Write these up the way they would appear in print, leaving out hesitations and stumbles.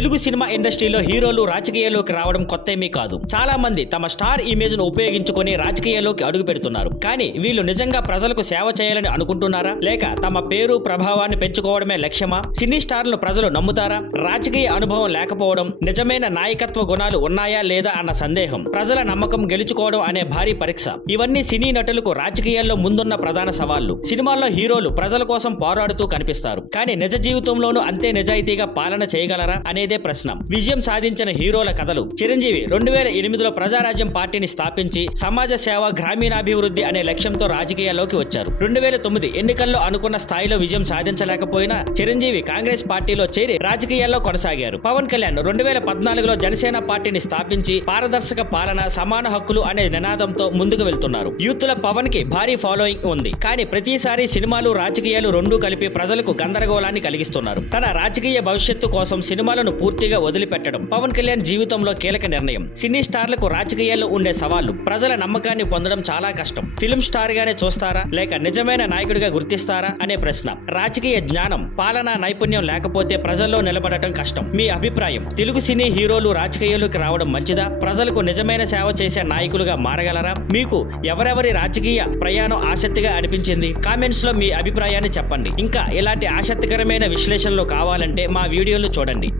Telugu cinema ఇండస్ట్రీలో హీరోలు రాజకీయాల్లోకి రావడం కొత్తేమీ కాదు. చాలా మంది తమ స్టార్ ఇమేజ్ ను ఉపయోగించుకొని రాజకీయాల్లోకి అడుగు పెడుతున్నారు. కానీ వీళ్ళు నిజంగా ప్రజలకు సేవ చేయాలని అనుకుంటున్నారా, లేక తమ పేరు ప్రభావాన్ని పెంచుకోవడమే లక్ష్యమా? సినీ స్టార్లను ప్రజలు నమ్ముతారా? రాజకీయ అనుభవం లేకపోవడం, నిజమైన నాయకత్వ గుణాలు ఉన్నాయా లేదా అన్న సందేహం, ప్రజల నమ్మకం గెలుచుకోవడం అనే భారీ పరీక్ష. ఇవన్నీ సినీ నటులకు రాజకీయాల్లో ముందున్న ప్రధాన సవాళ్లు. సినిమాల్లో హీరోలు ప్రజల కోసం పోరాడుతూ కనిపిస్తారు. కానీ నిజ జీవితంలోనూ అంతే నిజాయితీగా పాలన చేయగలరా అనేదే ప్రశ్న. విజయం సాధించిన హీరోల కథలు. చిరంజీవి 2008లో ప్రజారాజ్యం పార్టీని స్థాపించి సమాజ సేవ, గ్రామీణాభివృద్ధి అనే లక్ష్యంతో రాజకీయాల్లోకి వచ్చారు. 2009 ఎన్నికల్లో అనుకున్న స్థాయిలో విజయం సాధించలేకపోయినా చిరంజీవి కాంగ్రెస్ పార్టీలో చేరి రాజకీయాల్లో కొనసాగారు. పవన్ కళ్యాణ్ 2014లో జనసేన పార్టీని స్థాపించి పారదర్శక పాలన, సమాన హక్కులు అనే నినాదంతో ముందుకు వెళ్తున్నారు. యూత్ల పవన్ కి భారీ ఫాలోయింగ్ ఉంది. కానీ ప్రతిసారి సినిమాలు, రాజకీయాలు రెండూ కలిపి ప్రజలకు గందరగోళాన్ని కలిగిస్తున్నారు. తన రాజకీయ భవిష్యత్తు కోసం సినిమాలను పూర్తిగా వదిలిపెట్టడం పవన్ కళ్యాణ్ జీవితంలో కీలక నిర్ణయం. సినీ స్టార్లకు రాజకీయాల్లో ఉండే సవాళ్లు. ప్రజల నమ్మకాన్ని పొందడం చాలా కష్టం. ఫిల్మ్ స్టార్ గానే చూస్తారా, లేక నిజమైన నాయకుడిగా గుర్తిస్తారా అనే ప్రశ్న. రాజకీయ జ్ఞానం, పాలనా నైపుణ్యం లేకపోతే ప్రజల్లో నిలబడటం కష్టం. మీ అభిప్రాయం? తెలుగు సినీ హీరోలు రాజకీయాల్లోకి రావడం మంచిదా? ప్రజలకు నిజమైన సేవ చేసే నాయకులుగా మారగలరా? మీకు ఎవరెవరి రాజకీయ ప్రయాణం ఆసక్తిగా అనిపించింది? కామెంట్స్ లో మీ అభిప్రాయాన్ని చెప్పండి. ఇంకా ఇలాంటి ఆసక్తికరమైన విశ్లేషణలు కావాలంటే మా వీడియోలు చూడండి.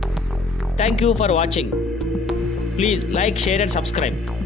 Thank you for watching. Please like, share and subscribe.